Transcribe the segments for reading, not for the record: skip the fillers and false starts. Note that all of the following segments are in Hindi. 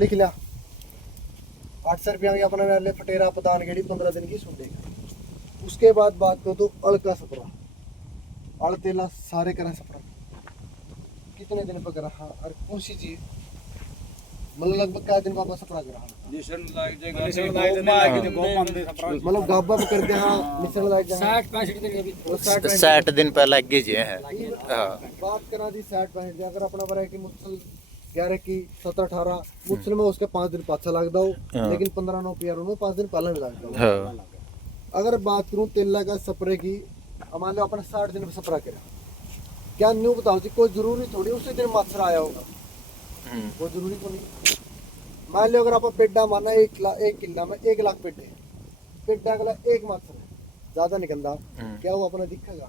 लिख लिया 800 रुपया की अपना ले फटेरा पतान गेड़ी 15 दिन की सुन देगा। उसके बाद बात करो तो अड़ का सपरा, अड़ तेला सारे करा सपरा कितने दिन पर करा। हाँ और कौन सी चीज मतलब लगभग क्या दिन पापा सपरा करा मतलब गाबा पर कर दे। हाँ मिशन लाइक 60 दिन पहले लग गई है। बात करा जी 60-65 दिन अगर अपना बरा की मुसल 11 की 17-18 मुसल में उसके 5 दिन पाछा लगता हो लेकिन 15-9 पियर 5 दिन पहले भी लगता हो। अगर बात करूं तेला का स्प्रे की मान लो अपने 60 दिन में स्प्रे करा क्या न्यू बताओ जी कोई जरूरी थोड़ी उसी दिन मच्छर आया होगा वो जरूरी तो नहीं। मान लो अगर आप पेड्डा मारना 1 किला में 1 लाख पेड्डे पेड्डा अगला एक मच्छर है ज्यादा निकलता क्या वो अपना दिखेगा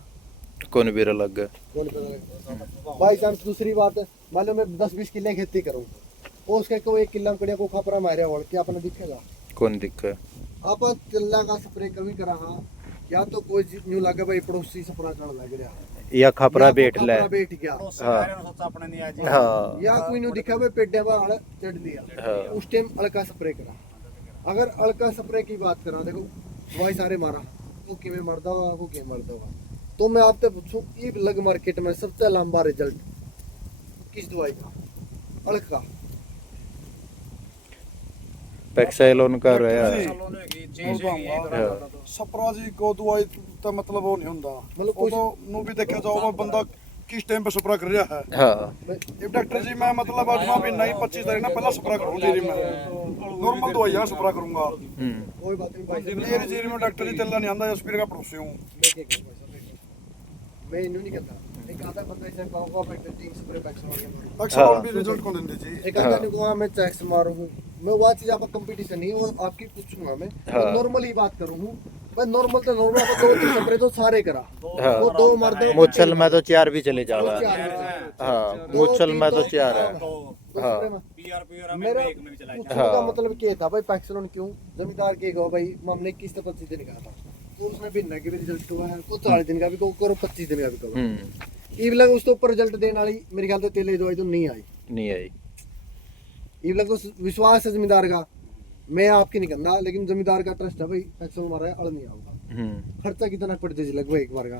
कौन भी लग गया बाई चांस। दूसरी बात है मान लो मैं 10-20 किले खेती करूँ और उसके को 1 किला में को खपरा मारे और क्या अपना दिखेगा कौन दिखे आप तेला का स्प्रे कभी करा हाँ या तो कोई न्यू लगे भाई पड़ोसी स्प्रे कर लग रहा या खपरा बैठ ले बैठ गया या कोई न्यू दिखा भाई पेड्डे पर चढ़ दिया उस टाइम हल्का स्प्रे करा। अगर हल्का स्प्रे की बात करा देखो दवाई सारे मारा वो किमें मरदा होगा वो किमें मरदा होगा तो मैं आपसे पूछूं ई लग मार्केट में सबसे लंबा रिजल्ट किस दवाई का अलग का पैक्साइलोन का रहा सपरा जी को दवाई तो मतलब वो नहीं होता मतलब वो तो नु भी देखा जाओ बंदा किस टाइम पे सपरा कर रहा है। हां एक डॉक्टर जी मैं मतलब आजमा भी नहीं 25 तारीख ना पहला सपरा करूंगा जी मैं नॉर्मल दवाई यार सपरा करूंगा कोई बात नहीं भाई मेरे जी में डॉक्टर जी तेला नहीं आंदा स्पीड का पड़ोसी हूं मैं इन्हों नहीं कहता एक आधा बंदा ऐसा कहूंगा मैं टीम स्प्रे पैक्स मार के मारूं अक्सर भी रिजल्ट कौन देंगे जी एक आधा नहीं कहूंगा मैं चेक्स मारूं मैं वो चीज आपका कंपटीशन नहीं वो आपकी पूछूंगा मैं नॉर्मल ही बात करूं मैं नॉर्मल तो नॉर्मल आप 2-3 स्प्रे तो सारे करा वो 2 मार दो मुच्छल में तो 4 भी चले जावा। हां मुच्छल में तो 4 है। हां मेरा का मतलब क्या था भाई पैक्सलोन क्यों जमींदार के कहो भाई हमने 21 से 25 दिन कहा था तो उसमें भी नेगेटिव रिजल्ट हुआ है को 40 दिन का भी को 25 दिन का भी कहो ई लग उसके ऊपर रिजल्ट देने वाली मेरे ख्याल से तेले दवाई तो नहीं आई ई लग तो विश्वास है जमींदार का मैं आपकी नहीं कहना लेकिन जमींदार का ट्रस्ट है भाई पैक्सलोन मारा है अड़ नहीं आऊंगा। खर्चा कितना पड़ जाए लगभग एक बार का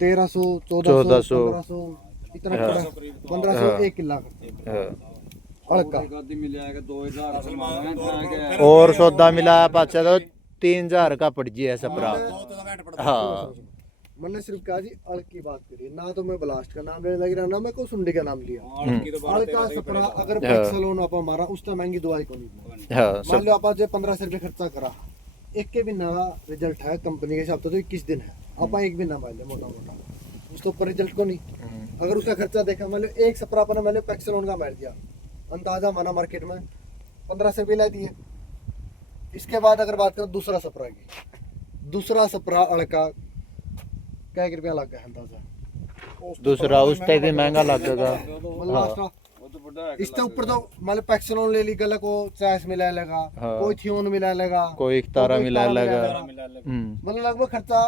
1300 1400 1500 इतना पड़ा 1500 1 किला का और सौदा मिला पाचा तो 3000 का पड़ जी है सपरा। हाँ मैंने सिर्फ कहा जी अड़ की बात करी ना तो मैं ब्लास्ट का नाम लेने लग रहा ना मैं को सुंडी का नाम लिया अड़ का सपरा अगर पैक्सलोन आप मारा उसका महंगी दवाई को नहीं मान लो आप 1500 रुपये खर्चा करा एक के भी ना रिजल्ट है कंपनी के हिसाब से तो 21 दिन है आप एक भी ना मान ले मोटा मोटा उसके ऊपर रिजल्ट को नहीं अगर उसका खर्चा देखा मान लो एक सपरा अपना मैंने पैक्सलोन का मार दिया अंदाजा माना मार्केट में 1500 रुपये ला दिए। इसके बाद अगर बात करें दूसरा सपरा की दूसरा सपरा अड़का क्या रुपया लग गया अंदाजा दूसरा उस टाइप भी महंगा लगेगा। इसके ऊपर तो मतलब पैक्सलोन ले ली गला को चैस मिला लेगा कोई थियोन मिला लेगा कोई तारा मिला लेगा मतलब लगभग खर्चा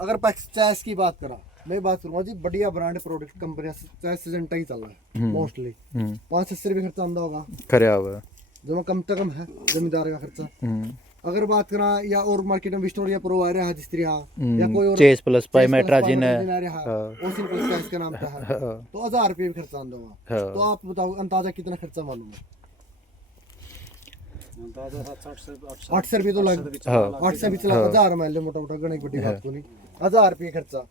अगर चैस की बात करा मैं बात करूंगा जी बढ़िया brand product company chess Syngenta ही चल रहा है मोस्टली 500 रुपये खर्चा आंदा होगा खरा हुआ जो कम से कम है जमींदार का खर्चा। अगर बात करा या और मार्केट में विस्टोरिया प्रो आ रहा है जिस तरह या कोई और चेस प्लस पाई मेट्राजिन है ओसिन प्लस का इसका नाम था तो 1000 रुपये भी खर्चा आंदा होगा। तो आप बताओ अंदाजा कितना खर्चा मालूम है 800 रुपये तो लग 800 भी चला 1000 मान लो मोटा मोटा गणित बड़ी बात को नहीं 1000 रुपये खर्चा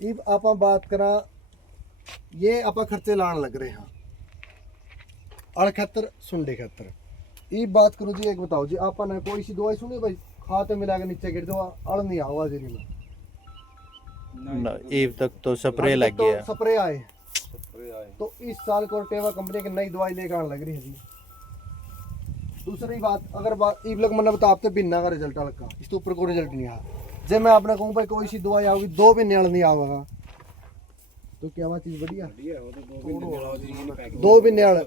इब आप बात करा ये आप खर्चे लाने लग रहे हैं अड़ खतर सुंडे खतर ये बात करो जी एक बताओ जी आपने कोई सी दवाई सुनी भाई खाते मिला के नीचे गिर दो अड़ नहीं आवा जी में ना इब तक तो स्प्रे लग गया स्प्रे आए तो इस साल कोर्टेवा कंपनी की नई दवाई लेकर आने लग रही है जी। दूसरी बात अगर बात इब लग मैंने बता आपसे बिना का रिजल्ट अलग इसके ऊपर कोई रिजल्ट नहीं आया जब मैं आपने कहूँ भाई कोई सी दवाई आओगी 2 भी नियल नहीं आवेगा तो क्या वह चीज बढ़िया 2 भी नियल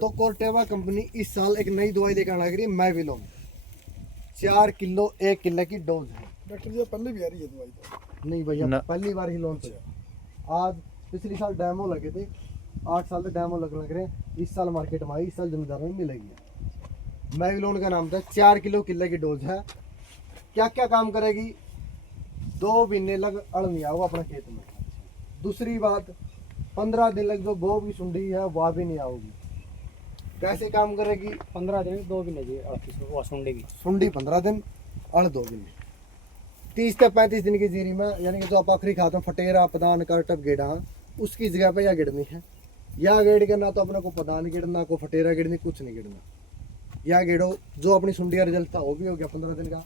तो कोर्टेवा कंपनी इस साल एक नई दवाई लेकर आने लग रही है मैविलोन 4 किलो 1 किलो की डोज है। डॉक्टर जी पहले भी आ रही है दवाई तो नहीं भैया पहली बार ही लॉन्च है आज पिछले साल डैमो लगे थे, 8 साल तक डैमो लग रहे हैं। इस साल मार्केट में आई, इस साल जमींदारों में मिलेगी। मैगलोन का नाम था, 4 किलो किले की डोज है। क्या क्या काम करेगी, 2 महीने लग अड़ नहीं आओ अपना खेत में। दूसरी बात, 15 दिन लग जो गोब की सुंडी है वह भी नहीं आओगी। कैसे काम करेगी, 15 दिन 2 महीने जी सुंडी की सुंडी 15 दिन अड़ 2 दिन। 30 से 35 दिन की जीरी में, यानी कि जो आप आखिरी खाते हैं फटेरा पदान करटप गेड़ा, उसकी जगह पे या गिड़नी है। या गेड़ के ना तो अपने को पदान गिड़ना, को फटेरा गिड़नी, कुछ नहीं गिड़ना। या गेड़ो जो अपनी सुंडिया रिजल्ट था वो भी हो गया 15 दिन का।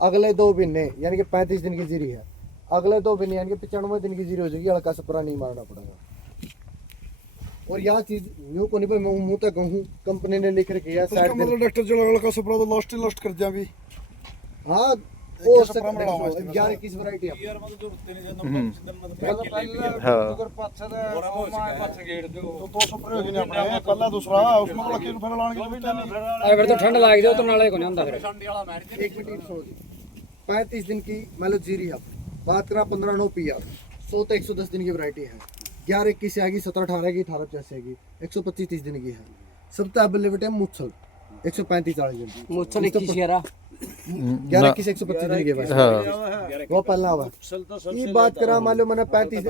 अगले 2 महीने यानी कि 35 दिन की जीरी है, अगले 2 महीने यानी कि 95 दिन की जीरी हो जाएगी। हल्का स्प्रा नहीं मारना पड़ेगा। और यहाँ चीज यूँ को नहीं भाई मैं मुँह तक कहूँ, कंपनी ने लिख रखी है उसका मतलब डॉक्टर जो का सप्रा तो लास्ट कर दिया भी। हाँ वो वो सप्रा में डाला है 11 किस वैरायटी है। तो 2 सप्रे हो गए अपने पहला दूसरा उसमें तो लकी फिर लाने की जरूरत नहीं। अगर तो ठंड लग जाए तो नाले को नहीं होता फिर। एक मिनट सुनो जी, 35 दिन की मतलब जीरी है। बात करा 15-9 PR 100 तो 110 दिन की वैरायटी है। 11-21 आएगी, 17-18 की, 18-85 की, 125-30 दिन की है। सबसे अवेलेबल है मुच्छल 135-40 दिन। मुझसे 21 11 11-21 125 दिन के बस वो पहला हुआ। ये बात करा मान लो मैंने 35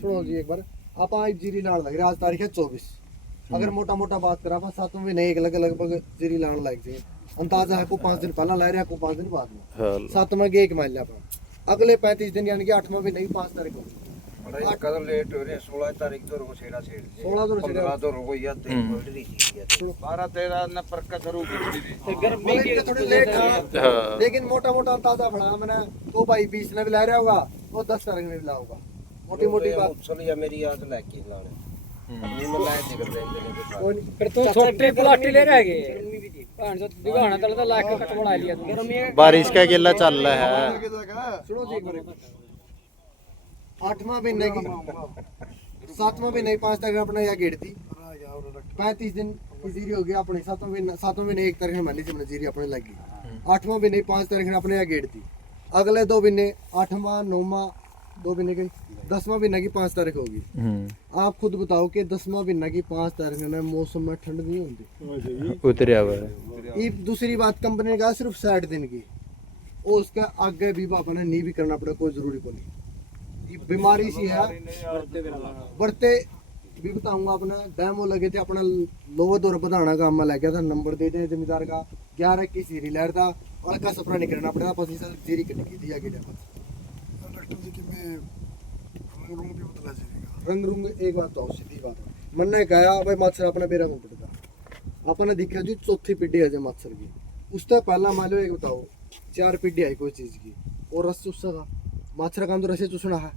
सुनो जी एक बार, आप आज जीरी लान लग रहे, आज तारीख है 24। अगर मोटा मोटा बात करा अपन 7वें महीने एक लगभग जीरी लान लग जाए। अंदाजा है को 5 दिन पहला ला रहे को 5 दिन बाद में, 7वें के 1 मान लिया अपन। अगले 35 दिन यानी कि 8वें महीने की 5 तारीख को कदम लेट हो रहे 16 तारीख तो रोको छेड़ा छेड़ 16 तो छेड़ा। 15 तो रोको या 12-13 न पर का शुरू की बोले थोड़ी लेट था, लेकिन मोटा मोटा अंदाजा बढ़ा मैंने तो भाई 20 ने भी ला रहा होगा, वो 10 तारीख में भी ला होगा। मोटी मोटी बात चलिए मेरी याद लेके लाने ये मैं लाए थे कर देंगे फिर तो छोटे प्लास्टिक ले रह गए पांच सौ दिखाना तो लाख का कट बना लिया तूने। बारिश का गिल्ला चल रहा है। सुनो जी एक मिनट, 8वां महीने की 7वां महीने 5 तारीख अपने यहाँ गेट थी। 35 दिन की जीरी हो गया अपनी। 7वां महीने 1 तारीख मान लीजिए जीरी अपने लगी। 8वां महीने 5 तारीख अपने यहाँ गेट थी। अगले 2 महीने 8वां 9वां 2 महीने की 10वां महीने की 5 तारीख होगी। आप खुद बताओ कि 10वां महीने की 5 तारीख में मौसम में ठंड नहीं होती, उतरिया हुआ है। ये दूसरी बात कंपनी ने कहा सिर्फ 60 दिन की, और उसका आगे भी अपने नहीं भी करना पड़ेगा, कोई जरूरी को नहीं। ये बीमारी सी है बढ़ते भी बताऊंगा। अपना डैमो लगे थे, अपना लोवर दौर बढ़ाना का मैं लग गया था, नंबर दे दे जमींदार का 11 की जीरी लहर था और का सफरा नहीं करना पड़ेगा। 25 जीरी कटी की थी आगे डॉक्टर जी की मैं रूम भी बदला जाएगा। रंग रूंग एक बात तो सीधी बात है। मन ने कहा भाई मच्छर अपने बेरा में पड़ता, अपने देखा जी चौथी पीढ़ी है जो मच्छर की। उससे पहला मान लो एक बताओ 4 पीढ़ी आई कोई चीज की और रस चूसा का मच्छर का तो रसे चूसना है।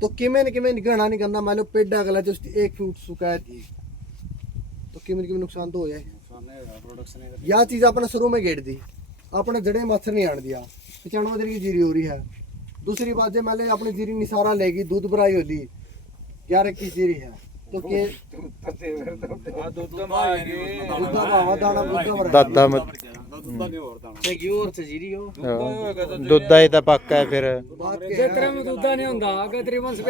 तो किमें निगहना नहीं करना। मान लो पेड़ अगला जो 1 फुट सुखाया थी तो किमें नुकसान तो हो जाए। यह चीज अपने शुरू में गेट दी, अपने जड़े मच्छर नहीं आने दिया। 95 दिन की जीरी हो रही है। दूसरी बात जो मान लो अपनी जीरी निसारा लेगी, दूध भराई होली 11 की जीरी है तो के दादा मत दुद्धा ही तो पक्का है फिर। बात ਜੇ ਤੇਰੇ ਨੂੰ ਦੁੱਧਾ ਨਹੀਂ ਹੁੰਦਾ ਅਗਰ ਤੇਰੀ ਵੰਸ